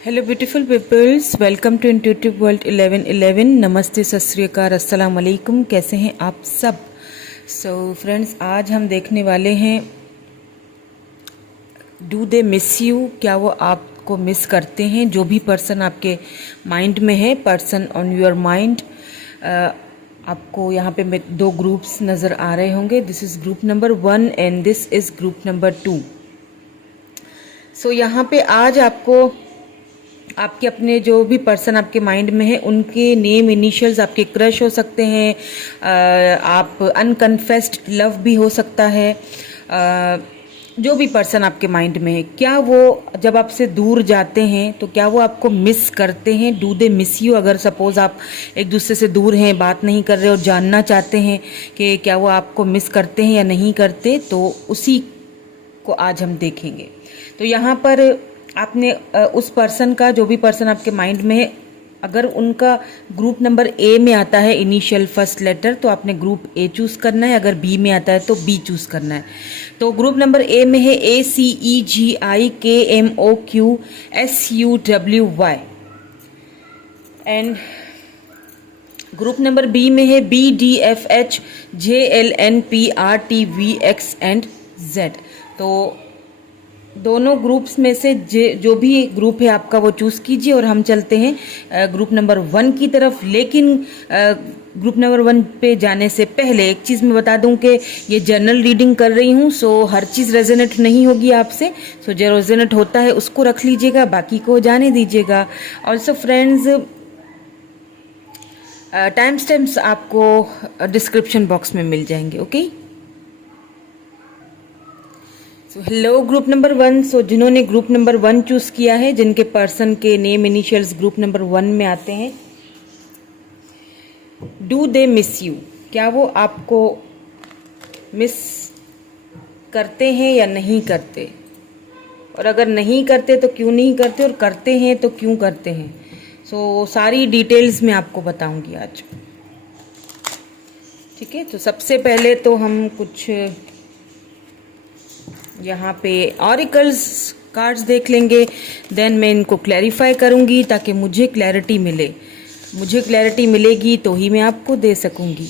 Hello beautiful peoples, welcome to intuitive world 1111। नमस्ते, सत श्री अकाल, अस्सलाम वालेकुम। कैसे हैं आप सब? फ्रेंड्स, आज हम देखने वाले हैं डू दे मिस यू। क्या वो आपको मिस करते हैं? जो भी पर्सन आपके माइंड में है, पर्सन ऑन योर माइंड। आपको यहाँ पे दो ग्रुप्स नज़र आ रहे होंगे। This is group number 1 and this is group number 2। यहाँ पे आज आपको आपके अपने जो भी पर्सन आपके माइंड में है उनके नेम इनिशियल्स आपके क्रश हो सकते हैं। आप अनकन्फेस्ड लव भी हो सकता है। जो भी पर्सन आपके माइंड में है, क्या वो जब आपसे दूर जाते हैं तो क्या वो आपको मिस करते हैं? Do they miss you? अगर सपोज आप एक दूसरे से दूर हैं, बात नहीं कर रहे और जानना चाहते हैं कि क्या वो आपको मिस करते हैं या नहीं करते, तो उसी को आज हम देखेंगे। तो यहाँ पर आपने उस पर्सन का, जो भी पर्सन आपके माइंड में है, अगर उनका ग्रुप नंबर ए में आता है इनिशियल फर्स्ट लेटर, तो आपने ग्रुप ए चूज करना है। अगर बी में आता है तो बी चूज करना है। तो ग्रुप नंबर ए में है ACEGIKMOQSUWY and group number B में है BDFHJLNPRTVX&Z। तो दोनों ग्रुप्स में से जो भी ग्रुप है आपका वो चूज कीजिए और हम चलते हैं ग्रुप नंबर 1 की तरफ। लेकिन ग्रुप नंबर 1 पे जाने से पहले एक चीज़ मैं बता दूं कि ये जर्नल रीडिंग कर रही हूं, सो हर चीज़ रेजोनेट नहीं होगी आपसे। सो जो रेजोनेट होता है उसको रख लीजिएगा, बाकी को जाने दीजिएगा। ऑल्सो फ्रेंड्स, टाइम स्टैम्प्स आपको डिस्क्रिप्शन बॉक्स में मिल जाएंगे। Okay, hello group number 1। जिन्होंने ग्रुप नंबर 1 चूज किया है, जिनके पर्सन के नेम इनिशियल्स ग्रुप नंबर 1 में आते हैं, डू दे मिस यू? क्या वो आपको मिस करते हैं या नहीं करते? और अगर नहीं करते तो क्यों नहीं करते, और करते हैं तो क्यों करते हैं? सारी डिटेल्स मैं आपको बताऊंगी आज। ठीक है, तो सबसे पहले तो हम कुछ यहाँ पे ऑरिकल्स कार्ड्स देख लेंगे, देन मैं इनको क्लैरिफाई करूँगी ताकि मुझे क्लैरिटी मिले। मुझे क्लैरिटी मिलेगी तो ही मैं आपको दे सकूँगी।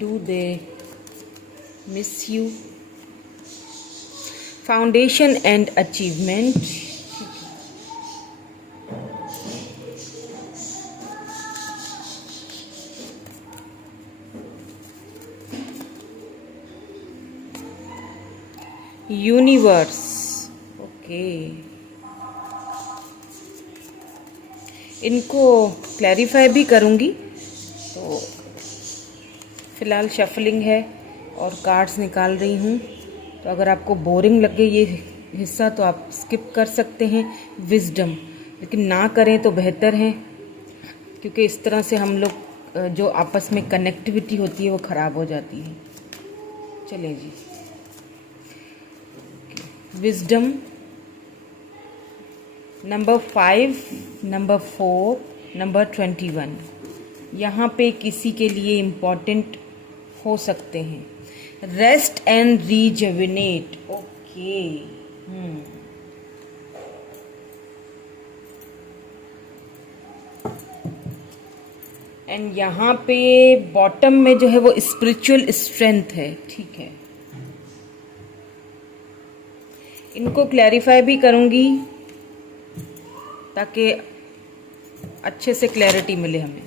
Do they miss you? Foundation and achievement. Universe. Okay, इनको क्लैरिफाई भी करूँगी। तो फिलहाल शफलिंग है और कार्ड्स निकाल रही हूँ। तो अगर आपको बोरिंग लगे ये हिस्सा तो आप स्किप कर सकते हैं। विजडम, लेकिन ना करें तो बेहतर है, क्योंकि इस तरह से हम लोग जो आपस में कनेक्टिविटी होती है वो ख़राब हो जाती है। चलें जी, विजडम नंबर 5, नंबर 4, नंबर 21 यहाँ पे किसी के लिए इम्पॉर्टेंट हो सकते हैं। Rest and rejuvenate. Okay, and यहाँ पे बॉटम में जो है वो स्पिरिचुअल स्ट्रेंथ है। ठीक है, इनको क्लैरिफाई भी करूंगी ताकि अच्छे से क्लैरिटी मिले हमें।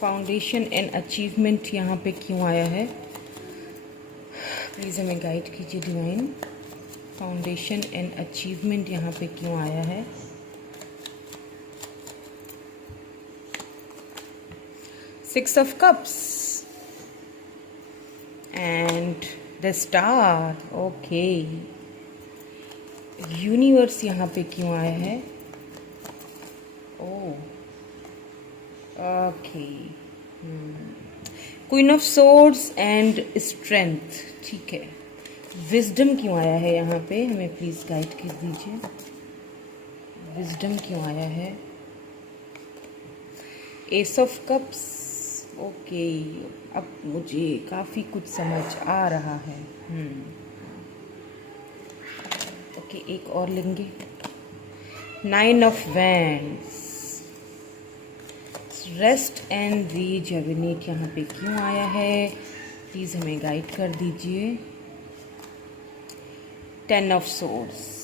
फाउंडेशन एंड अचीवमेंट यहाँ पे क्यों आया है, प्लीज़ हमें गाइड कीजिए डिवाइन। फाउंडेशन एंड अचीवमेंट यहाँ पे क्यों आया है? Six of cups and the star. Okay, universe यहाँ पे क्यों आया है? Oh, okay, queen of swords and strength. ठीक है, विजडम क्यों आया है यहाँ पे? हमें प्लीज गाइड कर दीजिए। विजडम क्यों आया है? S of cups. ओके, अब मुझे काफ़ी कुछ समझ आ रहा है। ओके, एक और लेंगे। 9 ऑफ वैंड्स। रेस्ट एंड रीजर्विनेट यहाँ पे क्यों आया है? प्लीज़ हमें गाइड कर दीजिए। 10 of swords.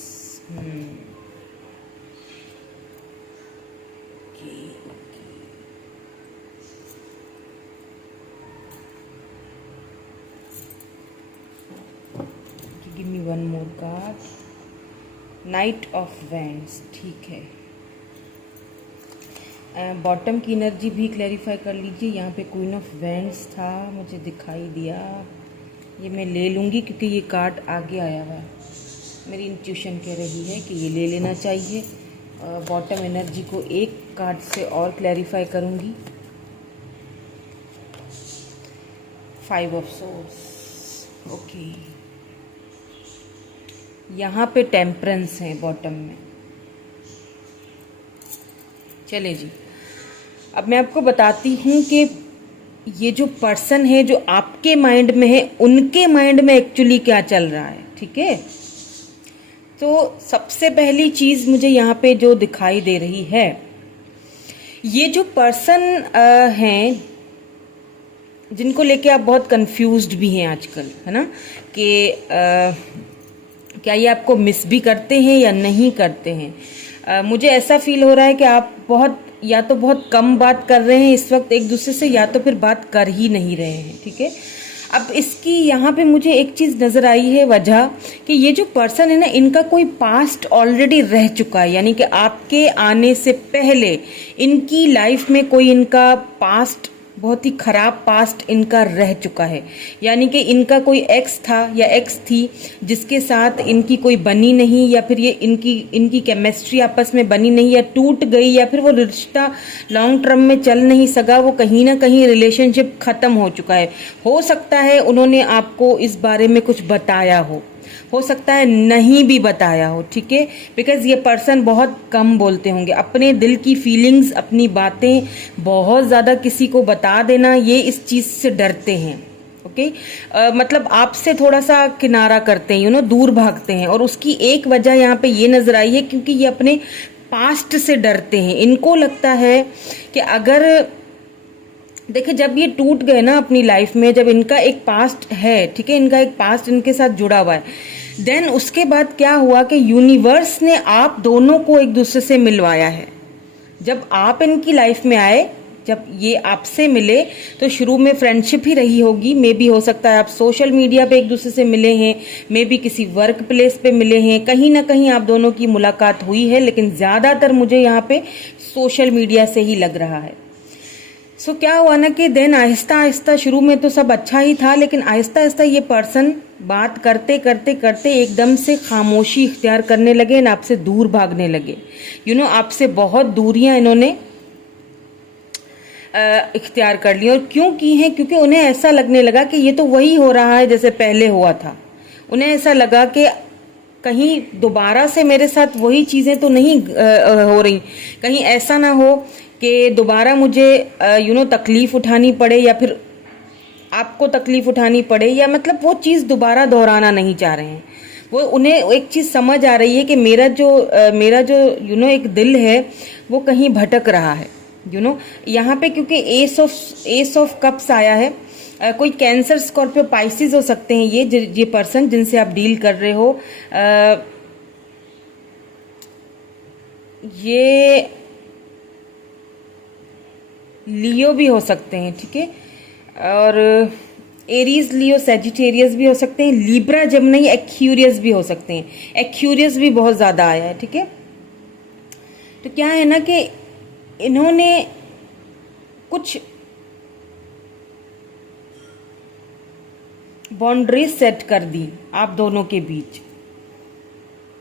Give me one more card. Night of wands. ठीक है, बॉटम की एनर्जी भी क्लैरिफाई कर लीजिए। यहाँ पे क्वीन ऑफ वैंड्स था, मुझे दिखाई दिया। ये मैं ले लूँगी क्योंकि ये कार्ड आगे आया हुआ है। मेरी इंट्यूशन कह रही है कि ये ले लेना चाहिए। बॉटम एनर्जी को एक कार्ड से और क्लैरिफाई करूँगी। 5 ऑफ सोर्ड्स। ओके, यहाँ पे टेम्परेंस है बॉटम में। चले जी, अब मैं आपको बताती हूँ कि ये जो पर्सन है जो आपके माइंड में है, उनके माइंड में एक्चुअली क्या चल रहा है। ठीक है, तो सबसे पहली चीज मुझे यहाँ पे जो दिखाई दे रही है, ये जो पर्सन हैं जिनको लेके आप बहुत कंफ्यूज्ड भी हैं आजकल, है ना, कि क्या ये आपको मिस भी करते हैं या नहीं करते हैं। मुझे ऐसा फील हो रहा है कि आप बहुत कम बात कर रहे हैं इस वक्त एक दूसरे से, या तो फिर बात कर ही नहीं रहे हैं। ठीक है, अब इसकी यहाँ पे मुझे एक चीज़ नज़र आई है वजह, कि ये जो पर्सन है ना, इनका कोई पास्ट ऑलरेडी रह चुका है। यानी कि आपके आने से पहले इनकी लाइफ में कोई इनका पास्ट, बहुत ही खराब पास्ट इनका रह चुका है। यानी कि इनका कोई एक्स था या एक्स थी जिसके साथ इनकी कोई बनी नहीं, या फिर ये इनकी केमिस्ट्री आपस में बनी नहीं, या टूट गई, या फिर वो रिश्ता लॉन्ग टर्म में चल नहीं सका, वो कहीं ना कहीं रिलेशनशिप खत्म हो चुका है। हो सकता है उन्होंने आपको इस बारे में कुछ बताया हो सकता है नहीं भी बताया हो। ठीक है, बिकॉज ये पर्सन बहुत कम बोलते होंगे, अपने दिल की फीलिंग्स, अपनी बातें बहुत ज़्यादा किसी को बता देना, ये इस चीज़ से डरते हैं। ओके, मतलब आपसे थोड़ा सा किनारा करते हैं, दूर भागते हैं। और उसकी एक वजह यहाँ पे ये नजर आई है, क्योंकि ये अपने पास्ट से डरते हैं। इनको लगता है कि अगर देखिए, जब ये टूट गए ना अपनी लाइफ में, जब इनका एक पास्ट है, ठीक है, इनका एक पास्ट इनके साथ जुड़ा हुआ है, देन उसके बाद क्या हुआ कि यूनिवर्स ने आप दोनों को एक दूसरे से मिलवाया है। जब आप इनकी लाइफ में आए, जब ये आपसे मिले, तो शुरू में फ्रेंडशिप ही रही होगी। मे बी हो सकता है आप सोशल मीडिया पे एक दूसरे से मिले हैं, मे बी किसी वर्क प्लेस पे मिले हैं, कहीं ना कहीं आप दोनों की मुलाकात हुई है, लेकिन ज़्यादातर मुझे यहाँ पे सोशल मीडिया से ही लग रहा है। सो क्या हुआ ना कि देन आहिस्ता आहिस्ता, शुरू में तो सब अच्छा ही था, लेकिन आहिस्ता आहिस्ता ये पर्सन बात करते करते करते एकदम से खामोशी इख्तियार करने लगे, न आपसे दूर भागने लगे। आपसे बहुत दूरियां इन्होंने इख्तियार कर ली। और क्यों की हैं? क्योंकि उन्हें ऐसा लगने लगा कि ये तो वही हो रहा है जैसे पहले हुआ था। उन्हें ऐसा लगा कि कहीं दोबारा से मेरे साथ वही चीज़ें तो नहीं हो रही, कहीं ऐसा ना हो कि दोबारा मुझे तकलीफ उठानी पड़े, या फिर आपको तकलीफ उठानी पड़े, या मतलब वो चीज़ दोबारा दोहराना नहीं चाह रहे हैं। वो उन्हें एक चीज़ समझ आ रही है कि मेरा जो एक दिल है वो कहीं भटक रहा है। यहाँ पे क्योंकि एस ऑफ कप्स आया है, कोई कैंसर, स्कॉर्पियो, पाइसिस हो सकते हैं ये पर्सन जिनसे आप डील कर रहे हो। ये लियो भी हो सकते हैं, ठीक है, और एरीज, लियो, सेजिटेरियस भी हो सकते हैं, लिब्रा, जेमिनी, एक्यूरियस भी हो सकते हैं। एक्यूरियस भी बहुत ज़्यादा आया है, ठीक है। तो क्या है ना कि इन्होंने कुछ बाउंड्रीज सेट कर दी आप दोनों के बीच,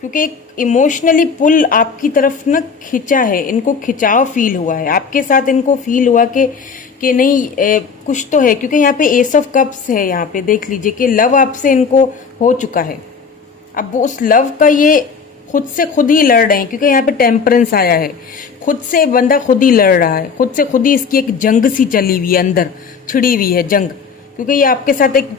क्योंकि एक इमोशनली पुल आपकी तरफ ना खिंचा है, इनको खिंचाव फील हुआ है आपके साथ। इनको फील हुआ कि नहीं कुछ तो है, क्योंकि यहाँ पे एस ऑफ कप्स है। यहाँ पे देख लीजिए कि लव आपसे इनको हो चुका है। अब वो उस लव का ये खुद से खुद ही लड़ रहे हैं, क्योंकि यहाँ पे टेम्परेंस आया है। खुद से बंदा खुद ही लड़ रहा है, खुद से खुद ही इसकी एक जंग सी चली हुई है, अंदर छिड़ी हुई है जंग। क्योंकि ये आपके साथ एक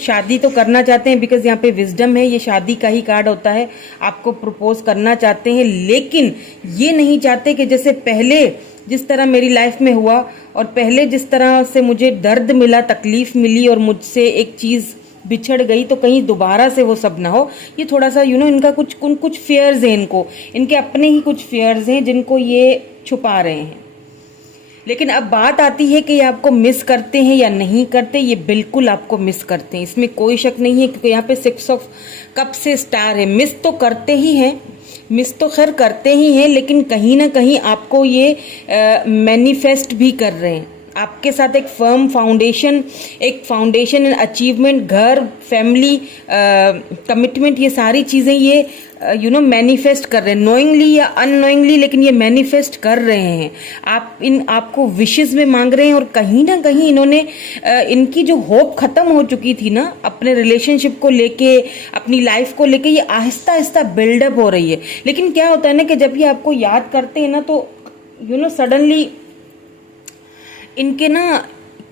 शादी तो करना चाहते हैं, बिकॉज यहाँ पे विजडम है, ये शादी का ही कार्ड होता है। आपको प्रपोज करना चाहते हैं, लेकिन ये नहीं चाहते कि जैसे पहले जिस तरह मेरी लाइफ में हुआ और पहले जिस तरह से मुझे दर्द मिला, तकलीफ मिली और मुझसे एक चीज़ बिछड़ गई, तो कहीं दोबारा से वो सब ना हो। ये थोड़ा सा इनका कुछ फेयर्स हैं, इनके अपने ही कुछ फेयर्स हैं जिनको ये छुपा रहे हैं। लेकिन अब बात आती है कि ये आपको मिस करते हैं या नहीं करते। ये बिल्कुल आपको मिस करते हैं, इसमें कोई शक नहीं है, क्योंकि यहाँ पे 6 ऑफ कप से स्टार है। मिस तो करते ही हैं, मिस तो खैर करते ही हैं, लेकिन कहीं ना कहीं आपको ये मैनिफेस्ट भी कर रहे हैं। आपके साथ एक फर्म फाउंडेशन, एंड अचीवमेंट, घर, फैमिली, कमिटमेंट, ये सारी चीज़ें ये मैनिफेस्ट कर रहे हैं, नोइंगली या अननोइंगली, लेकिन ये मैनिफेस्ट कर रहे हैं। आपको विशेस में मांग रहे हैं, और कहीं ना कहीं इन्होंने इनकी जो होप खत्म हो चुकी थी ना अपने रिलेशनशिप को लेके, अपनी लाइफ को लेके, ये आहिस्ता आहिस्ता बिल्डअप हो रही है। लेकिन क्या होता है ना कि जब ये आपको याद करते हैं ना, तो सडनली इनके ना,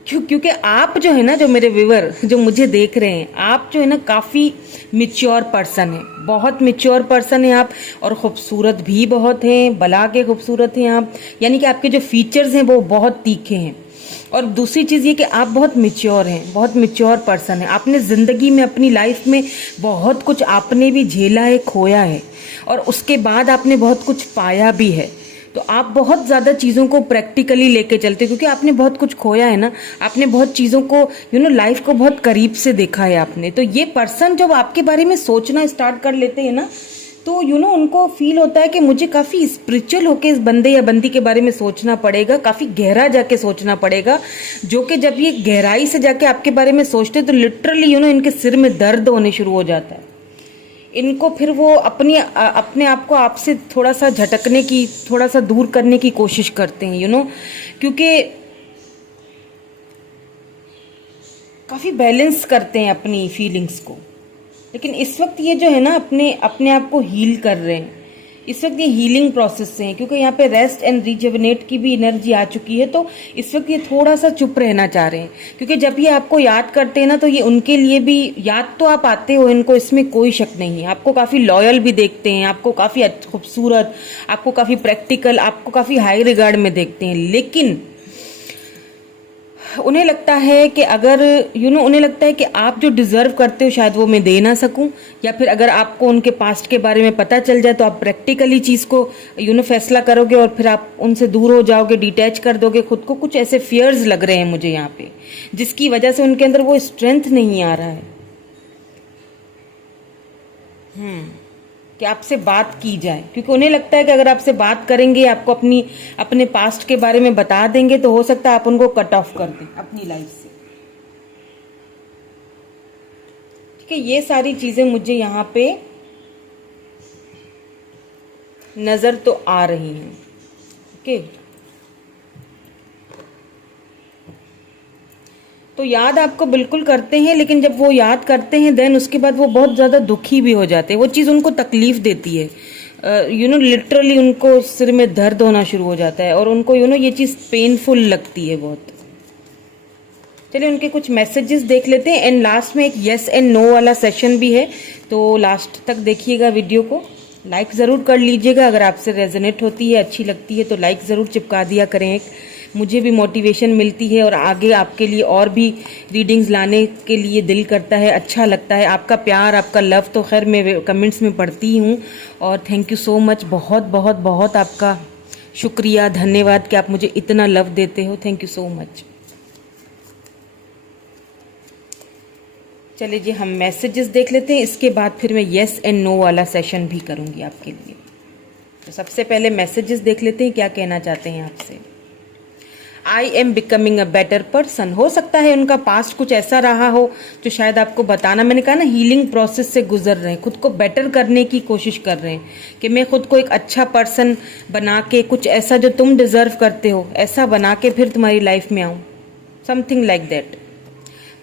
क्योंकि आप जो है ना, जो मेरे व्यूअर जो मुझे देख रहे हैं, आप जो है ना काफ़ी मिच्योर पर्सन है, बहुत मिच्योर पर्सन है आप, और खूबसूरत भी बहुत हैं, बला के खूबसूरत हैं आप। यानी कि आपके जो फीचर्स हैं वो बहुत तीखे हैं। और दूसरी चीज़ ये कि आप बहुत मिच्योर हैं, बहुत मिच्योर पर्सन है। आपने ज़िंदगी में, अपनी लाइफ में बहुत कुछ आपने भी झेला है, खोया है, और उसके बाद आपने बहुत कुछ पाया भी है। तो आप बहुत ज़्यादा चीज़ों को प्रैक्टिकली लेके चलते, क्योंकि आपने बहुत कुछ खोया है ना, आपने बहुत चीज़ों को लाइफ को बहुत करीब से देखा है आपने। तो ये पर्सन जब आपके बारे में सोचना स्टार्ट कर लेते हैं ना, तो उनको फील होता है कि मुझे काफ़ी स्पिरिचुअल होके इस बंदे या बंदी के बारे में सोचना पड़ेगा, काफ़ी गहरा जाके सोचना पड़ेगा। जो कि जब ये गहराई से जाके आपके बारे में सोचते तो लिटरली इनके सिर में दर्द होने शुरू हो जाता है। इनको फिर वो अपने आप को आपसे थोड़ा सा झटकने की, थोड़ा सा दूर करने की कोशिश करते हैं, क्योंकि काफ़ी बैलेंस करते हैं अपनी फीलिंग्स को। लेकिन इस वक्त ये जो है ना अपने आप को हील कर रहे हैं। इस वक्त ये हीलिंग प्रोसेस से हैं, क्योंकि यहाँ पे रेस्ट एंड रिजुविनेट की भी एनर्जी आ चुकी है। तो इस वक्त ये थोड़ा सा चुप रहना चाह रहे हैं, क्योंकि जब ये आपको याद करते हैं ना, तो ये उनके लिए भी याद तो आप आते हो इनको, इसमें कोई शक नहीं है। आपको काफ़ी लॉयल भी देखते हैं, आपको काफ़ी खूबसूरत, आपको काफ़ी प्रैक्टिकल, आपको काफ़ी हाई रिगार्ड में देखते हैं। लेकिन उन्हें लगता है कि अगर उन्हें लगता है कि आप जो डिज़र्व करते हो शायद वो मैं दे ना सकूं, या फिर अगर आपको उनके पास्ट के बारे में पता चल जाए तो आप प्रैक्टिकली चीज़ को फैसला करोगे और फिर आप उनसे दूर हो जाओगे, डिटैच कर दोगे खुद को। कुछ ऐसे फियर्स लग रहे हैं मुझे यहाँ पे, जिसकी वजह से उनके अंदर वो स्ट्रेंथ नहीं आ रहा है कि आपसे बात की जाए, क्योंकि उन्हें लगता है कि अगर आपसे बात करेंगे, आपको अपने पास्ट के बारे में बता देंगे, तो हो सकता है आप उनको कट ऑफ कर दें अपनी लाइफ से। ठीक है, ये सारी चीजें मुझे यहाँ पे नजर तो आ रही हैं। ओके, तो याद आपको बिल्कुल करते हैं, लेकिन जब वो याद करते हैं देन उसके बाद वो बहुत ज़्यादा दुखी भी हो जाते हैं। वो चीज़ उनको तकलीफ देती है, लिटरली उनको सिर में दर्द होना शुरू हो जाता है, और उनको ये चीज़ पेनफुल लगती है बहुत। चलिए उनके कुछ मैसेजेस देख लेते हैं, एंड लास्ट में एक येस एंड नो वाला सेशन भी है, तो लास्ट तक देखिएगा वीडियो को। लाइक ज़रूर कर लीजिएगा, अगर आपसे रेजोनेट होती है, अच्छी लगती है तो लाइक ज़रूर चिपका दिया करें। मुझे भी मोटिवेशन मिलती है, और आगे आपके लिए और भी रीडिंग्स लाने के लिए दिल करता है, अच्छा लगता है। आपका प्यार, आपका लव तो खैर मैं कमेंट्स में पढ़ती हूँ, और थैंक यू सो मच, बहुत बहुत बहुत आपका शुक्रिया, धन्यवाद कि आप मुझे इतना लव देते हो। Thank you so much. चलिए जी, हम मैसेजेस देख लेते हैं, इसके बाद फिर मैं येस एंड नो वाला सेशन भी करूँगी आपके लिए। तो सबसे पहले मैसेजेस देख लेते हैं, क्या कहना चाहते हैं आपसे। I am becoming a better person. हो सकता है उनका पास्ट कुछ ऐसा रहा हो जो शायद आपको बताना, मैंने कहा ना हीलिंग प्रोसेस से गुजर रहे हैं, खुद को बेटर करने की कोशिश कर रहे हैं कि मैं खुद को एक अच्छा पर्सन बना के, कुछ ऐसा जो तुम डिजर्व करते हो ऐसा बना के फिर तुम्हारी लाइफ में आऊँ, something like that.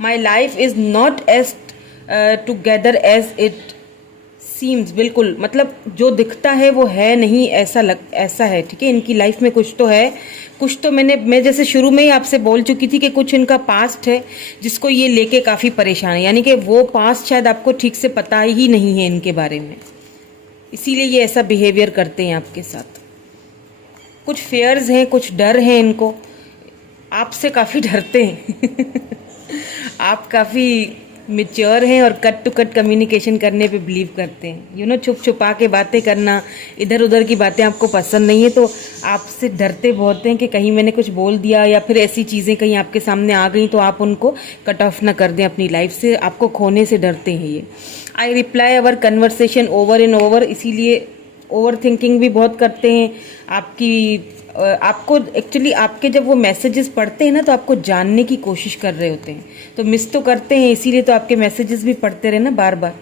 My life is not as together as it seems, बिल्कुल, मतलब जो दिखता है वो है नहीं, ऐसा है, ठीक है। इनकी लाइफ में कुछ तो है, कुछ तो मैं जैसे शुरू में ही आपसे बोल चुकी थी कि कुछ इनका पास्ट है जिसको ये लेके काफ़ी परेशान है, यानी कि वो पास्ट शायद आपको ठीक से पता ही नहीं है इनके बारे में, इसीलिए ये ऐसा बिहेवियर करते हैं आपके साथ। कुछ फेयर्स हैं, कुछ डर है इनको, आपसे काफ़ी डरते हैं आप काफ़ी मेच्योर हैं और कट टू कट कम्युनिकेशन करने पे बिलीव करते हैं। छुप छुपा के बातें करना, इधर उधर की बातें आपको पसंद नहीं है, तो आपसे डरते बहुत हैं कि कहीं मैंने कुछ बोल दिया या फिर ऐसी चीज़ें कहीं आपके सामने आ गई तो आप उनको कट ऑफ ना कर दें अपनी लाइफ से, आपको खोने से डरते हैं ये। I reply our conversation over and over, इसीलिए ओवर थिंकिंग भी बहुत करते हैं। आपको एक्चुअली आपके जब वो मैसेजेस पढ़ते हैं ना तो आपको जानने की कोशिश कर रहे होते हैं, तो मिस तो करते हैं, इसीलिए तो आपके मैसेजेस भी पढ़ते रहे ना बार बार।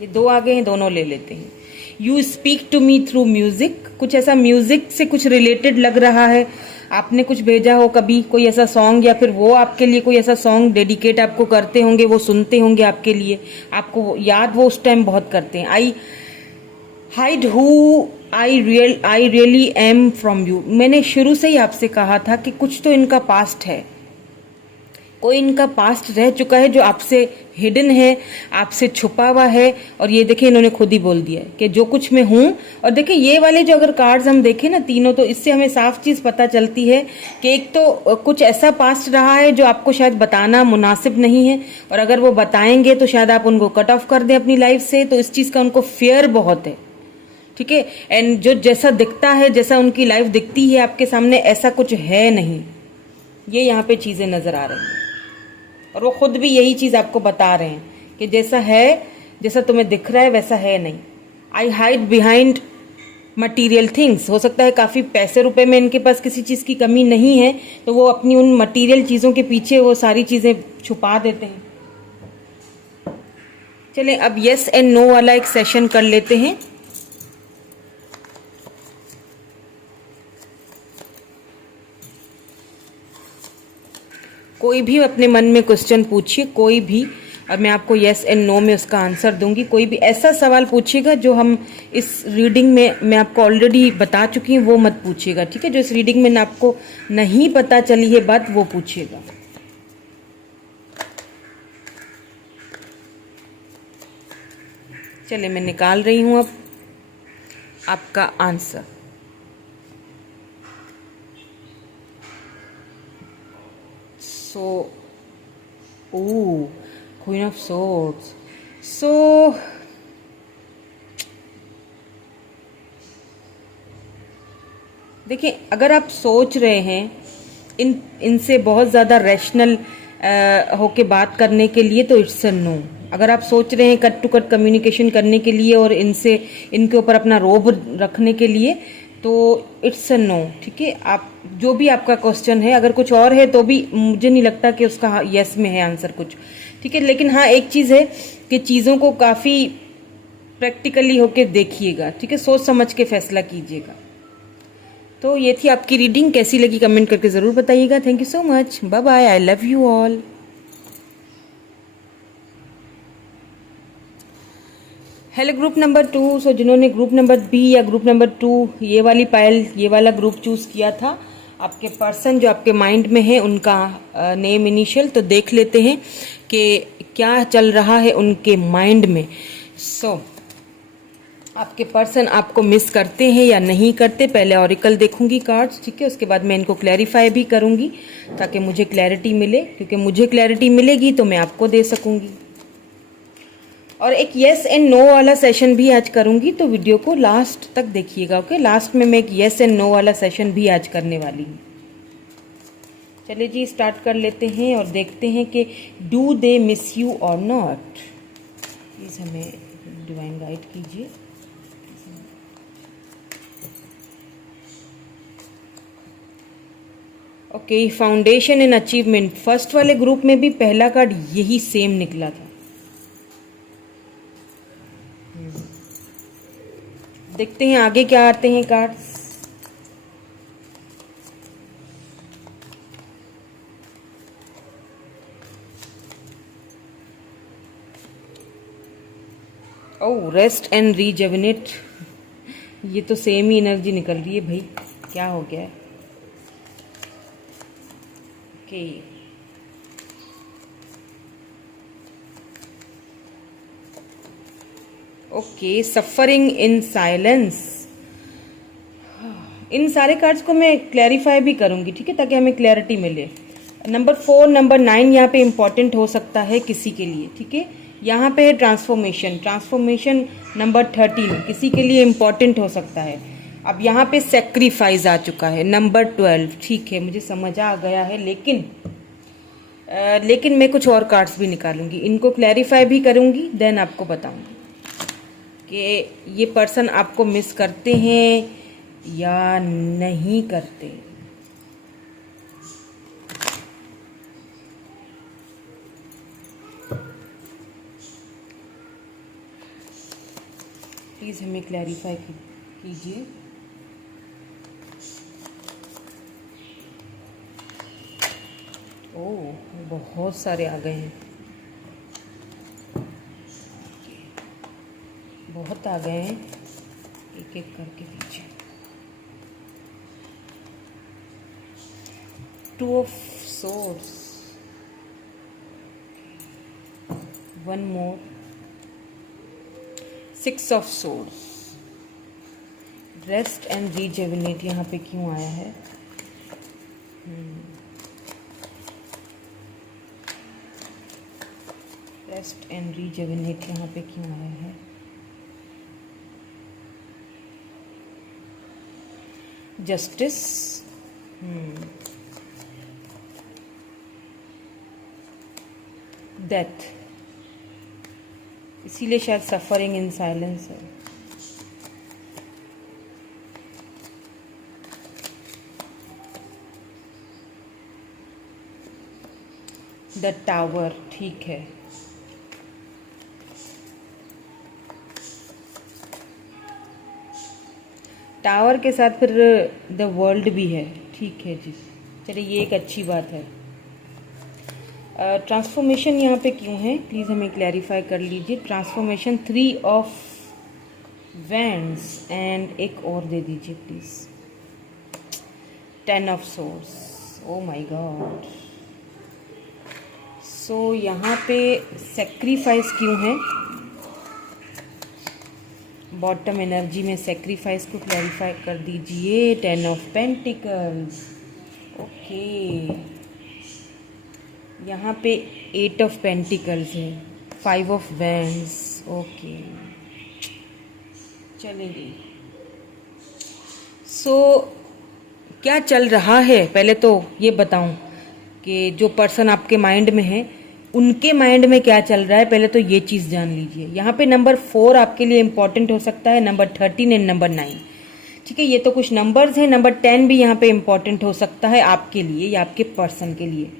ये दो आ गए हैं, दोनों ले लेते हैं। You speak to me through music, कुछ ऐसा म्यूजिक से कुछ रिलेटेड लग रहा है, आपने कुछ भेजा हो कभी कोई ऐसा सॉन्ग, या फिर वो आपके लिए कोई ऐसा सॉन्ग डेडिकेट आपको करते होंगे, वो सुनते होंगे आपके लिए, आपको याद वो उस टाइम बहुत करते हैं। आई hide who I really am from you, मैंने शुरू से ही आपसे कहा था कि कुछ तो इनका पास्ट है, कोई इनका पास्ट रह चुका है जो आपसे हिडन है, आपसे छुपा हुआ है। और ये देखिए इन्होंने खुद ही बोल दिया है कि जो कुछ मैं हूं। और देखिए ये वाले जो अगर कार्ड्स हम देखें ना तीनों, तो इससे हमें साफ चीज पता चलती है कि एक तो कुछ ऐसा पास्ट रहा है जो आपको शायद बताना मुनासिब नहीं है, और अगर वो बताएंगे तो शायद आप उनको कट ऑफ कर दें अपनी लाइफ से, तो इस चीज का उनको फियर बहुत है, ठीक है। एंड जो जैसा दिखता है, जैसा उनकी लाइफ दिखती है आपके सामने, ऐसा कुछ है नहीं, ये यहाँ पे चीजें नजर आ रही हैं। और वो खुद भी यही चीज आपको बता रहे हैं कि जैसा है, जैसा तुम्हें दिख रहा है वैसा है नहीं। आई हाइड बिहाइंड मटीरियल थिंग्स, हो सकता है काफी पैसे रुपए में इनके पास किसी चीज की कमी नहीं है, तो वो अपनी उन मटीरियल चीजों के पीछे वो सारी चीजें छुपा देते हैं। चलें अब यस एंड नो वाला एक सेशन कर लेते हैं। कोई भी अपने मन में क्वेश्चन पूछिए, कोई भी, और मैं आपको यस एंड नो में उसका आंसर दूंगी। कोई भी ऐसा सवाल पूछिएगा जो हम इस रीडिंग में मैं आपको ऑलरेडी बता चुकी हूँ, वो मत पूछिएगा, ठीक है। जो इस रीडिंग में आपको नहीं पता चली है बात, वो पूछिएगा। चलिए मैं निकाल रही हूँ अब आपका answer. So, ooh, Queen of Swords. So, देखिए अगर आप सोच रहे हैं इनसे बहुत ज़्यादा रैशनल होके बात करने के लिए, तो इट्स अ नो। अगर आप सोच रहे हैं कट टू कट कम्युनिकेशन करने के लिए और इनके ऊपर अपना रोब रखने के लिए, तो इट्स अ नो, ठीक है। आप जो भी आपका क्वेश्चन है, अगर कुछ और है तो भी मुझे नहीं लगता कि उसका यस में है आंसर कुछ, ठीक है। लेकिन हाँ एक चीज़ है कि चीज़ों को काफ़ी प्रैक्टिकली होके देखिएगा, ठीक है, सोच समझ के फैसला कीजिएगा। तो ये थी आपकी रीडिंग, कैसी लगी कमेंट करके ज़रूर बताइएगा। Thank you so much, bye bye, I love you all. Hello group number 2, so जिन्होंने ग्रुप नंबर बी या ग्रुप नंबर 2 ये वाली पायल, ये वाला ग्रुप चूज़ किया था, आपके पर्सन जो आपके माइंड में है उनका नेम इनिशियल, तो देख लेते हैं कि क्या चल रहा है उनके माइंड में। सो आपके पर्सन आपको मिस करते हैं या नहीं करते, पहले ऑरिकल देखूंगी कार्ड्स, ठीक है, उसके बाद मैं इनको क्लैरिफाई भी करूंगी ताकि मुझे क्लैरिटी मिले, क्योंकि मुझे क्लैरिटी मिलेगी तो मैं आपको दे सकूंगी। और एक येस एंड नो वाला सेशन भी आज करूंगी, तो वीडियो को लास्ट तक देखिएगा, ओके। लास्ट में मैं एक येस एंड नो वाला सेशन भी आज करने वाली हूँ। चलिए जी स्टार्ट कर लेते हैं और देखते हैं कि डू दे मिस यू और नॉट। प्लीज़ हमें डिवाइन गाइड कीजिए। Okay, foundation and achievement, first वाले ग्रुप में भी पहला कार्ड यही सेम निकला था। देखते हैं आगे क्या आते हैं cards. Oh, rest and rejuvenate. ये तो सेम ही एनर्जी निकल रही है भाई, क्या हो गया है? Okay, okay, suffering in silence. इन सारे कार्ड्स को मैं क्लैरिफाई भी करूंगी, ठीक है, ताकि हमें क्लैरिटी मिले। नंबर 4, नंबर 9 यहाँ पे इम्पॉर्टेंट हो सकता है किसी के लिए, ठीक है। यहाँ पे है ट्रांसफॉर्मेशन, ट्रांसफॉर्मेशन नंबर 13 किसी के लिए इम्पॉर्टेंट हो सकता है। अब यहाँ पे सेक्रीफाइस आ चुका है नंबर 12, ठीक है, मुझे समझ आ गया है, लेकिन मैं कुछ और कार्ड्स भी निकालूंगी, इनको क्लैरिफाई भी करूंगी, देन आपको बताऊंगी कि ये पर्सन आपको मिस करते हैं या नहीं करते। प्लीज हमें क्लैरिफाई कीजिए। ओह, बहुत सारे आ गए हैं, बहुत आ गए हैं, एक एक करके दीजिए। 2 of swords, 1 more, 6 of swords. Rest and rejuvenate यहाँ पे क्यों आया है? रेस्ट एंड रीजेवनेट यहाँ पे क्यों आया है? जस्टिस, डेथ, इसीलिए शायद सफरिंग इन साइलेंस है। द टावर, ठीक है। टावर के साथ फिर द वर्ल्ड भी है, ठीक है जी, चलिए ये एक अच्छी बात है। ट्रांसफॉर्मेशन यहाँ पे क्यों है, प्लीज़ हमें क्लैरिफाई कर लीजिए। ट्रांसफॉर्मेशन 3 ऑफ वैंड्स एंड एक और दे दीजिए please, 10 of swords. Oh my God, so यहाँ पे सेक्रीफाइस क्यों है? बॉटम एनर्जी में सेक्रीफाइस को क्लैरिफाई कर दीजिए। 10 ऑफ पेंटिकल्स, ओके। यहाँ पे 8 ऑफ पेंटिकल्स है, 5 ऑफ वैंड्स, ओके, चलेगी। सो क्या चल रहा है, पहले तो ये बताऊं कि जो पर्सन आपके माइंड में है उनके माइंड में क्या चल रहा है, पहले तो ये चीज़ जान लीजिए। यहाँ पे नंबर 4 आपके लिए इम्पॉर्टेंट हो सकता है, नंबर 13 एंड नंबर 9, ठीक है, ये तो कुछ नंबर्स हैं। नंबर 10 भी यहाँ पे इम्पॉर्टेंट हो सकता है आपके लिए या आपके पर्सन के लिए।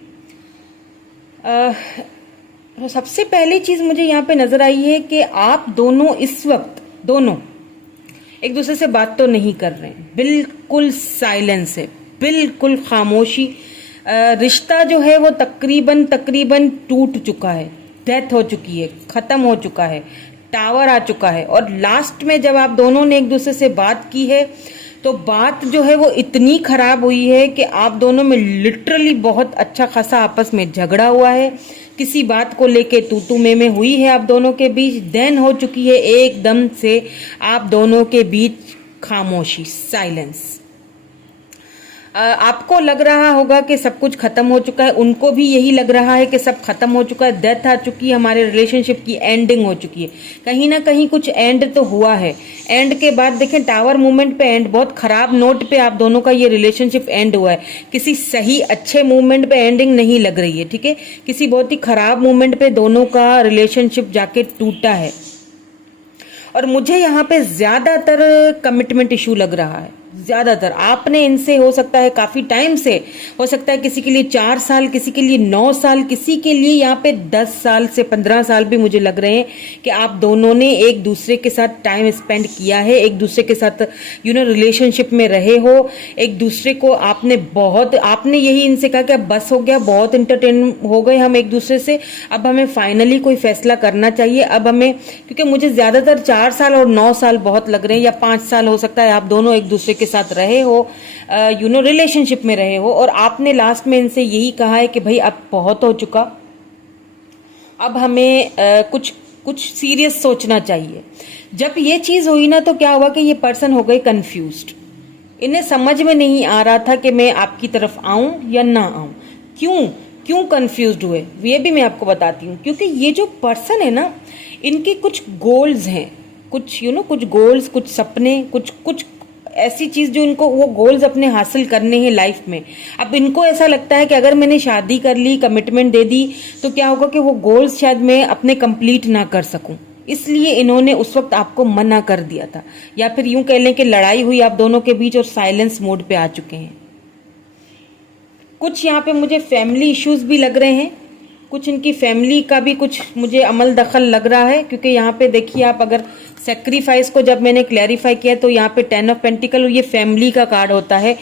तो सबसे पहली चीज़ मुझे यहाँ पे नज़र आई है कि आप दोनों इस वक्त दोनों एक दूसरे से बात तो नहीं कर रहे हैं, बिल्कुल साइलेंस है, बिल्कुल खामोशी। रिश्ता जो है वो तकरीबन टूट चुका है, डेथ हो चुकी है, ख़त्म हो चुका है, टावर आ चुका है। और लास्ट में जब आप दोनों ने एक दूसरे से बात की है तो बात जो है वो इतनी ख़राब हुई है कि आप दोनों में लिटरली बहुत अच्छा खासा आपस में झगड़ा हुआ है, किसी बात को लेके तू में हुई है आप दोनों के बीच, देन हो चुकी है एकदम से आप दोनों के बीच खामोशी, साइलेंस। आपको लग रहा होगा कि सब कुछ खत्म हो चुका है, उनको भी यही लग रहा है कि सब खत्म हो चुका है, डेथ आ चुकी है, हमारे रिलेशनशिप की एंडिंग हो चुकी है। कहीं ना कहीं कुछ एंड तो हुआ है। एंड के बाद देखें, टावर मूवमेंट पे एंड, बहुत खराब नोट पे आप दोनों का ये रिलेशनशिप एंड हुआ है, किसी सही अच्छे मूवमेंट पे एंडिंग नहीं लग रही है, ठीक है, किसी बहुत ही खराब मूवमेंट पे दोनों का रिलेशनशिप जाके टूटा है। और मुझे यहाँ पे ज्यादातर कमिटमेंट इशू लग रहा है, ज्यादातर आपने इनसे हो सकता है काफी टाइम से, हो सकता है किसी के लिए 4 साल, किसी के लिए 9 साल, किसी के लिए यहाँ पे 10 साल से 15 साल भी मुझे लग रहे हैं कि आप दोनों ने एक दूसरे के साथ टाइम स्पेंड किया है, एक दूसरे के साथ रिलेशनशिप में रहे हो, एक दूसरे को आपने यही इनसे कहा कि अब बस हो गया, बहुत इंटरटेन हो गए हम एक दूसरे से, अब हमें फाइनली कोई फैसला करना चाहिए। अब हमें, क्योंकि मुझे ज्यादातर 4 साल और 9 साल बहुत लग रहे हैं, या 5 साल हो सकता है आप दोनों एक दूसरे के साथ रहे हो, रिलेशनशिप में रहे हो, और आपने लास्ट में इनसे यही कहा है कि भाई अब बहुत हो चुका, अब हमें कुछ सीरियस सोचना चाहिए। जब ये चीज हुई ना, तो क्या हुआ कि ये पर्सन हो गए कंफ्यूज्ड। इन्हें समझ में नहीं आ रहा था कि मैं आपकी तरफ आऊं या ना आऊं। क्यों कंफ्यूज्ड हुए, ये भी मैं आपको बताती हूँ। क्योंकि ये जो पर्सन है ना, इनके कुछ गोल्स हैं, कुछ कुछ गोल्स, कुछ सपने, कुछ ऐसी चीज जो इनको वो गोल्स अपने हासिल करने हैं लाइफ में। अब इनको ऐसा लगता है कि अगर मैंने शादी कर ली, कमिटमेंट दे दी, तो क्या होगा कि वो गोल्स शायद मैं अपने कंप्लीट ना कर सकूं, इसलिए इन्होंने उस वक्त आपको मना कर दिया था। या फिर यूं कह लें कि लड़ाई हुई आप दोनों के बीच और साइलेंस मोड पे आ चुके हैं। कुछ यहाँ पे मुझे फैमिली इश्यूज भी लग रहे हैं, कुछ इनकी फैमिली का भी कुछ मुझे अमल दखल लग रहा है। क्योंकि यहाँ पे देखिए आप, अगर सेक्रीफाइस को जब मैंने क्लैरिफाई किया तो यहाँ पे 10 ऑफ पेंटिकल, ये फैमिली का कार्ड होता है।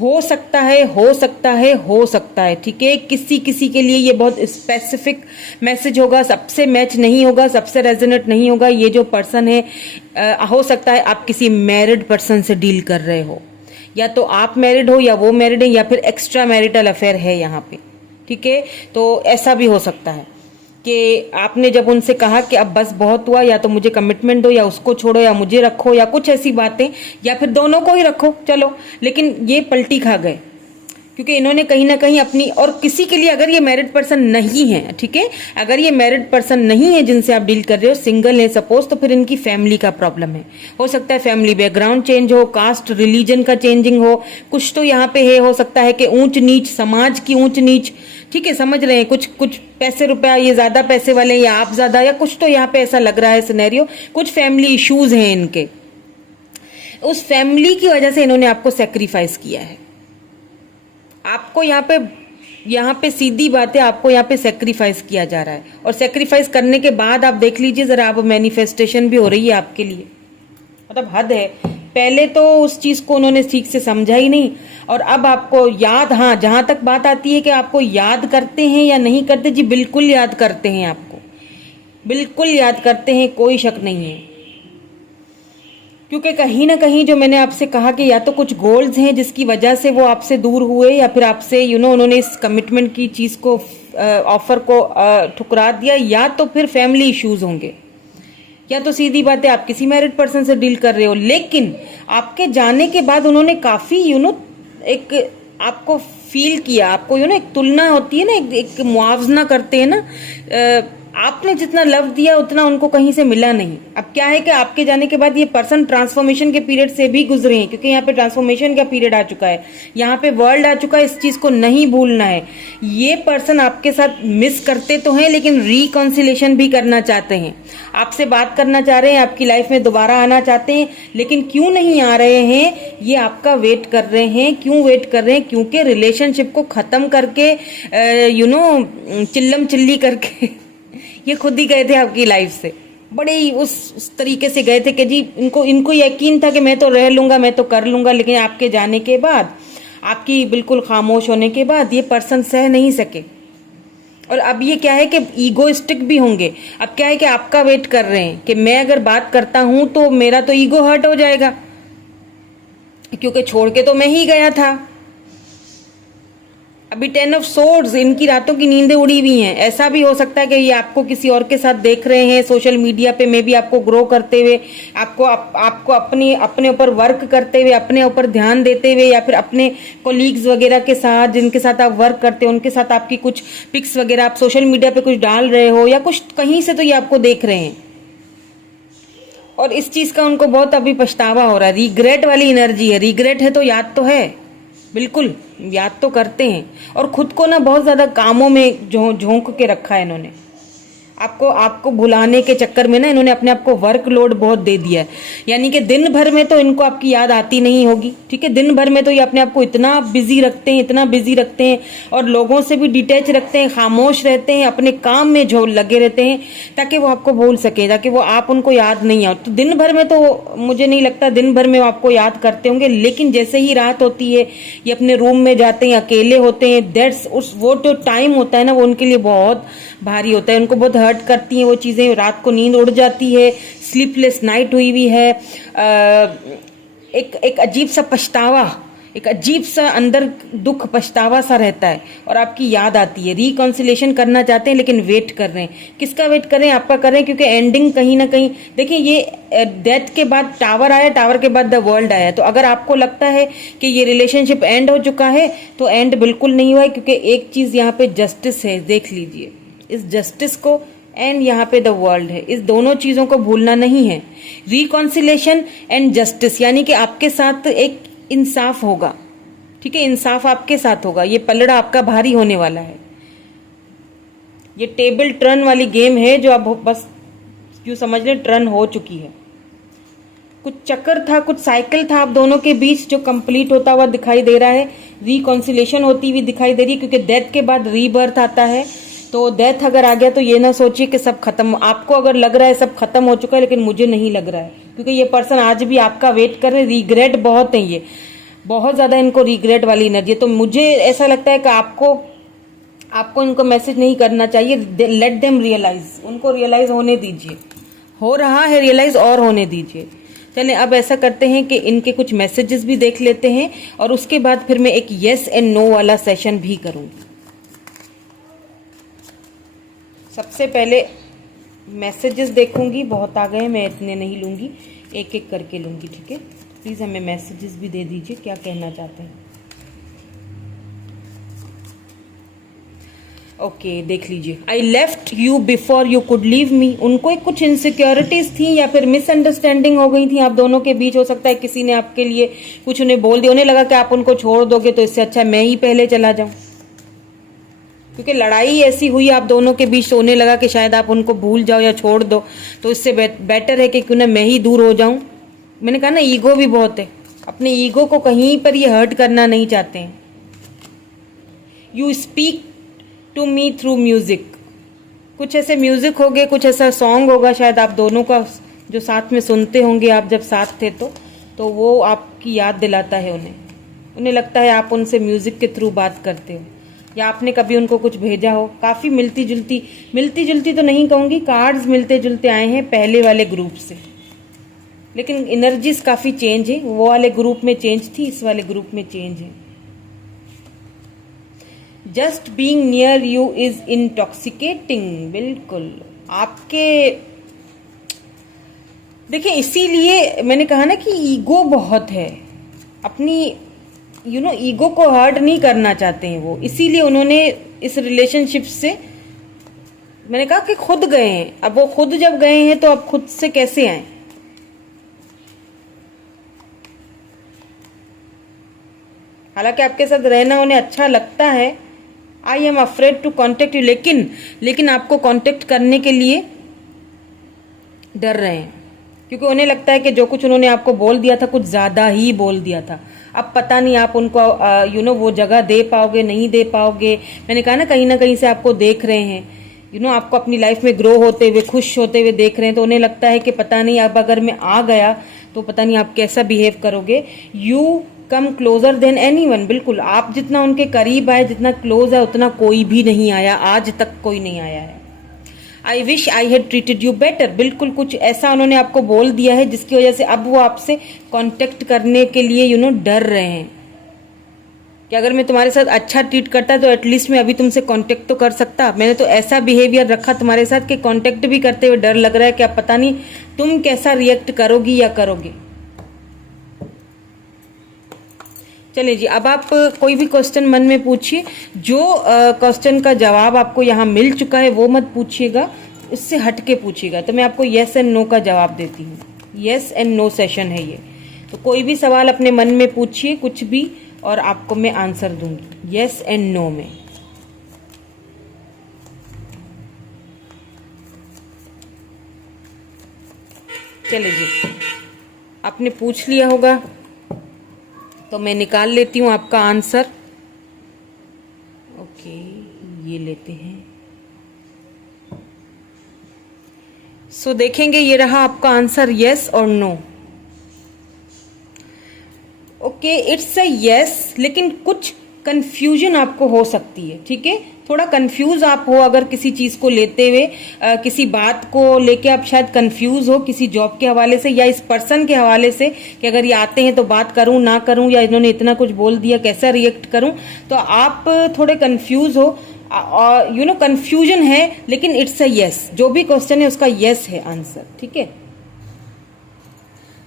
हो सकता है, ठीक है, किसी के लिए ये बहुत स्पेसिफिक मैसेज होगा, सबसे मैच नहीं होगा, सबसे रेजोनेट नहीं होगा। ये जो पर्सन है, हो सकता है आप किसी मैरिड पर्सन से डील कर रहे हो, या तो आप मैरिड हो या वो मैरिड है, या फिर एक्स्ट्रा मैरिटल अफेयर है यहाँ पे, ठीक है। तो ऐसा भी हो सकता है कि आपने जब उनसे कहा कि अब बस बहुत हुआ, या तो मुझे कमिटमेंट दो, या उसको छोड़ो, या मुझे रखो, या कुछ ऐसी बातें, या फिर दोनों को ही रखो, चलो, लेकिन ये पलटी खा गए। क्योंकि इन्होंने कहीं ना कहीं अपनी, और किसी के लिए अगर ये मैरिड पर्सन नहीं है, ठीक है, अगर ये मैरिड पर्सन नहीं है जिनसे आप डील कर रहे हो, सिंगल है सपोज, तो फिर इनकी फैमिली का प्रॉब्लम है। हो सकता है फैमिली बैकग्राउंड चेंज हो, कास्ट रिलीजन का चेंजिंग हो, कुछ तो यहाँ पे है। हो सकता है कि ऊंच नीच, समाज की ऊंच नीच, ठीक है, समझ रहे हैं, कुछ पैसे रुपया, ये ज्यादा पैसे वाले या आप ज्यादा, या कुछ तो यहाँ पे ऐसा लग रहा है सिनेरियो। कुछ फैमिली इश्यूज हैं इनके, उस फैमिली की वजह से इन्होंने आपको सेक्रीफाइस किया है। आपको यहाँ पे सीधी बात है, आपको यहाँ पे सेक्रीफाइस किया जा रहा है। और सेक्रीफाइस करने के बाद आप देख लीजिए जरा, आप मैनिफेस्टेशन भी हो रही है आपके लिए, मतलब हद है। पहले तो उस चीज को उन्होंने ठीक से समझा ही नहीं, और अब आपको याद, हाँ, जहां तक बात आती है कि आपको याद करते हैं या नहीं करते, जी बिल्कुल याद करते हैं, आपको बिल्कुल याद करते हैं, कोई शक नहीं है। क्योंकि कहीं ना कहीं जो मैंने आपसे कहा कि या तो कुछ गोल्स हैं जिसकी वजह से वो आपसे दूर हुए, या फिर आपसे उन्होंने इस कमिटमेंट की चीज को, ऑफर को ठुकरा दिया, या तो फिर फैमिली इश्यूज होंगे, या तो सीधी बात है आप किसी मैरिड पर्सन से डील कर रहे हो। लेकिन आपके जाने के बाद उन्होंने काफी एक आपको फील किया, आपको एक तुलना होती है ना, एक मुआवजना करते हैं ना, आपने जितना लव दिया उतना उनको कहीं से मिला नहीं। अब क्या है कि आपके जाने के बाद ये पर्सन ट्रांसफॉर्मेशन के पीरियड से भी गुजरे हैं, क्योंकि यहाँ पे ट्रांसफॉर्मेशन का पीरियड आ चुका है, यहाँ पे वर्ल्ड आ चुका है, इस चीज को नहीं भूलना है। ये पर्सन आपके साथ मिस करते तो हैं, लेकिन रिकॉन्सिलेशन भी करना चाहते हैं, आपसे बात करना चाह रहे हैं, आपकी लाइफ में दोबारा आना चाहते हैं, लेकिन क्यों नहीं आ रहे हैं, ये आपका वेट कर रहे हैं। क्यों वेट कर रहे हैं? क्योंकि रिलेशनशिप को खत्म करके, चिल्लम चिल्ली करके ये खुद ही गए थे आपकी लाइफ से, बड़े उस तरीके से गए थे कि जी इनको यकीन था कि मैं तो रह लूंगा, मैं तो कर लूंगा। लेकिन आपके जाने के बाद, आपकी बिल्कुल खामोश होने के बाद, ये पर्सन सह नहीं सके। और अब ये क्या है कि ईगोइस्टिक भी होंगे। अब क्या है कि आपका वेट कर रहे हैं कि मैं अगर बात करता हूं तो मेरा तो ईगो हर्ट हो जाएगा, क्योंकि छोड़ के तो मैं ही गया था। अभी 10 ऑफ सोर्ड्स, इनकी रातों की नींदें उड़ी हुई हैं। ऐसा भी हो सकता है कि ये आपको किसी और के साथ देख रहे हैं सोशल मीडिया पे, मे भी आपको ग्रो करते हुए, आपको अपने ऊपर वर्क करते हुए, अपने ऊपर ध्यान देते हुए, या फिर अपने कोलीग्स वगैरह के साथ जिनके साथ आप वर्क करते हो उनके साथ आपकी कुछ पिक्स वगैरह आप सोशल मीडिया पे कुछ डाल रहे हो, या कुछ कहीं से तो ये आपको देख रहे हैं। और इस चीज का उनको बहुत अभी पछतावा हो रहा है, रिग्रेट वाली एनर्जी है। रिग्रेट है तो याद तो है, बिल्कुल याद तो करते हैं। और खुद को ना बहुत ज्यादा कामों में झोंक के रखा है इन्होंने। आपको आपको भुलाने के चक्कर में ना इन्होंने अपने आप को वर्कलोड बहुत दे दिया है। यानी कि दिन भर में तो इनको आपकी याद आती नहीं होगी, ठीक है। दिन भर में तो ये अपने आप को इतना बिजी रखते हैं, इतना बिजी रखते हैं, और लोगों से भी डिटैच रखते हैं, खामोश रहते हैं, अपने काम में जो लगे रहते हैं, ताकि वो आपको भूल सके, ताकि वो आप उनको याद नहीं आओ। तो दिन भर में तो मुझे नहीं लगता दिन भर में वो आपको याद करते होंगे, लेकिन जैसे ही रात होती है, ये अपने रूम में जाते हैं, अकेले होते हैं, दैट्स वो जो टाइम होता है ना, वो उनके लिए बहुत भारी होता है। उनको बहुत हर्ट करती हैं वो चीज़ें। रात को नींद उड़ जाती है, स्लीपलेस नाइट हुई है, एक अजीब सा पछतावा, एक अजीब सा अंदर दुख, पछतावा सा रहता है, और आपकी याद आती है। रिकॉन्सिलेशन करना चाहते हैं, लेकिन वेट कर रहे हैं। किसका वेट कर रहे हैं? आपका कर रहे हैं, क्योंकि एंडिंग कहीं ना कहीं, देखिए ये डेथ के बाद टावर आया, टावर के बाद द वर्ल्ड आया। तो अगर आपको लगता है कि ये रिलेशनशिप एंड हो चुका है, तो एंड बिल्कुल नहीं हुआ है, क्योंकि एक चीज यहाँ पे जस्टिस है, देख लीजिए इस जस्टिस को, एंड यहाँ पे द वर्ल्ड है। इस दोनों चीजों को भूलना नहीं है। रिकॉन्सिलेशन एंड जस्टिस, यानी कि आपके साथ एक इंसाफ होगा, ठीक है, इंसाफ आपके साथ होगा। ये पलड़ा आपका भारी होने वाला है। ये टेबल टर्न वाली गेम है, जो आप बस यूं समझ लें टर्न हो चुकी है। कुछ चक्कर था, कुछ साइकिल था आप दोनों के बीच, जो कंप्लीट होता हुआ दिखाई दे रहा है। रिकॉन्सिलेशन होती हुई दिखाई दे रही है, क्योंकि डेथ के बाद रीबर्थ आता है। तो डेथ अगर आ गया तो ये ना सोचिए कि सब खत्म। आपको अगर लग रहा है सब खत्म हो चुका है, लेकिन मुझे नहीं लग रहा है, क्योंकि ये पर्सन आज भी आपका वेट कर रहे हैं। रिग्रेट बहुत है, ये बहुत ज्यादा इनको रिग्रेट वाली एनर्जी है। तो मुझे ऐसा लगता है कि आपको इनको मैसेज नहीं करना चाहिए। लेट देम रियलाइज, उनको रियलाइज होने दीजिए। हो रहा है रियलाइज, और होने दीजिए। चलें अब ऐसा करते हैं कि इनके कुछ मैसेजेस भी देख लेते हैं, और उसके बाद फिर मैं एक येस एंड नो वाला सेशन भी करूंगी। सबसे पहले मैसेजेस देखूंगी, बहुत आ गए, मैं इतने नहीं लूंगी, एक एक करके लूंगी, ठीक है। प्लीज हमें मैसेजेस भी दे दीजिए, क्या कहना चाहते हैं। ओके, देख लीजिए। I left you before you could leave me. उनको कुछ इनसिक्योरिटीज थी, या फिर मिसअंडरस्टैंडिंग हो गई थी आप दोनों के बीच। हो सकता है किसी ने आपके लिए कुछ उन्हें बोल दिया, उन्हें लगा कि आप उनको छोड़ दोगे, तो इससे अच्छा मैं ही पहले चला जाऊं, क्योंकि लड़ाई ऐसी हुई आप दोनों के बीच। तो उन्हें लगा कि शायद आप उनको भूल जाओ या छोड़ दो, तो इससे बेटर है कि क्यों ना मैं ही दूर हो जाऊं। मैंने कहा ना, ईगो भी बहुत है, अपने ईगो को कहीं पर ये हर्ट करना नहीं चाहते हैं। You speak to me through music. कुछ ऐसे म्यूजिक होगे, कुछ ऐसा सॉन्ग होगा शायद आप दोनों का, जो साथ में सुनते होंगे आप जब साथ थे, तो वो आपकी याद दिलाता है उन्हें लगता है आप उनसे म्यूजिक के थ्रू बात करते हो, या आपने कभी उनको कुछ भेजा हो। काफी मिलती जुलती तो नहीं कहूंगी, कार्ड्स मिलते जुलते आए हैं पहले वाले ग्रुप से, लेकिन एनर्जीज काफी चेंज है। वो वाले ग्रुप में चेंज थी, इस वाले ग्रुप में चेंज है। Just being near you is intoxicating. बिल्कुल आपके, देखिए इसीलिए मैंने कहा ना कि ईगो बहुत है, अपनी ईगो को हर्ट नहीं करना चाहते हैं वो, इसीलिए उन्होंने इस रिलेशनशिप से, मैंने कहा कि खुद गए हैं। अब वो खुद जब गए हैं, तो अब खुद से कैसे आए। हालांकि आपके साथ रहना उन्हें अच्छा लगता है। I am afraid to contact you, लेकिन आपको कॉन्टेक्ट करने के लिए डर रहे हैं, क्योंकि उन्हें लगता है कि जो कुछ उन्होंने आपको बोल दिया था, कुछ ज्यादा ही बोल दिया था। अब पता नहीं आप उनको वो जगह दे पाओगे, नहीं दे पाओगे। मैंने कहा ना कहीं से आपको देख रहे हैं, आपको अपनी लाइफ में ग्रो होते हुए, खुश होते हुए देख रहे हैं। तो उन्हें लगता है कि पता नहीं अब अगर मैं आ गया तो पता नहीं आप कैसा बिहेव करोगे। You come closer than anyone. बिल्कुल आप जितना उनके करीब आए, जितना क्लोज है, उतना कोई भी नहीं आया, आज तक कोई नहीं आया है। I wish I had treated you better. बिल्कुल कुछ ऐसा उन्होंने आपको बोल दिया है, जिसकी वजह से अब वो आपसे कांटेक्ट करने के लिए डर रहे हैं कि अगर मैं तुम्हारे साथ अच्छा ट्रीट करता तो एटलीस्ट मैं अभी तुमसे कांटेक्ट तो कर सकता। मैंने तो ऐसा बिहेवियर रखा तुम्हारे साथ कि कांटेक्ट भी करते हुए डर लग रहा है कि अब पता नहीं तुम कैसा रिएक्ट करोगी या करोगे। चलिए जी, अब आप कोई भी क्वेश्चन मन में पूछिए। जो क्वेश्चन का जवाब आपको यहाँ मिल चुका है वो मत पूछिएगा, उससे हट के पूछिएगा। तो मैं आपको येस एंड नो का जवाब देती हूँ। येस एंड नो सेशन है ये, तो कोई भी सवाल अपने मन में पूछिए, कुछ भी, और आपको मैं आंसर दूंगी येस एंड नो में। चलिए जी, आपने पूछ लिया होगा तो मैं निकाल लेती हूँ आपका आंसर। ओके, ये लेते हैं। सो देखेंगे, ये रहा आपका आंसर, यस और no. Okay, it's a yes, लेकिन कुछ कंफ्यूजन आपको हो सकती है, ठीक है। थोड़ा कंफ्यूज आप हो अगर किसी चीज को लेते हुए, किसी बात को लेके आप शायद कंफ्यूज हो किसी जॉब के हवाले से या इस पर्सन के हवाले से कि अगर ये आते हैं तो बात करूं ना करूं, या इन्होंने इतना कुछ बोल दिया कैसा रिएक्ट करूं, तो आप थोड़े कंफ्यूज हो और यू नो कंफ्यूजन है, लेकिन इट्स अ यस। जो भी क्वेश्चन है उसका यस है आंसर, ठीक है।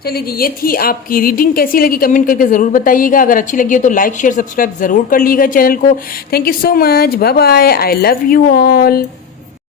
चलिए जी, ये थी आपकी रीडिंग। कैसी लगी कमेंट करके जरूर बताइएगा। अगर अच्छी लगी हो तो लाइक शेयर सब्सक्राइब जरूर कर लीजिएगा चैनल को। Thank you so much, bye bye, I love you all.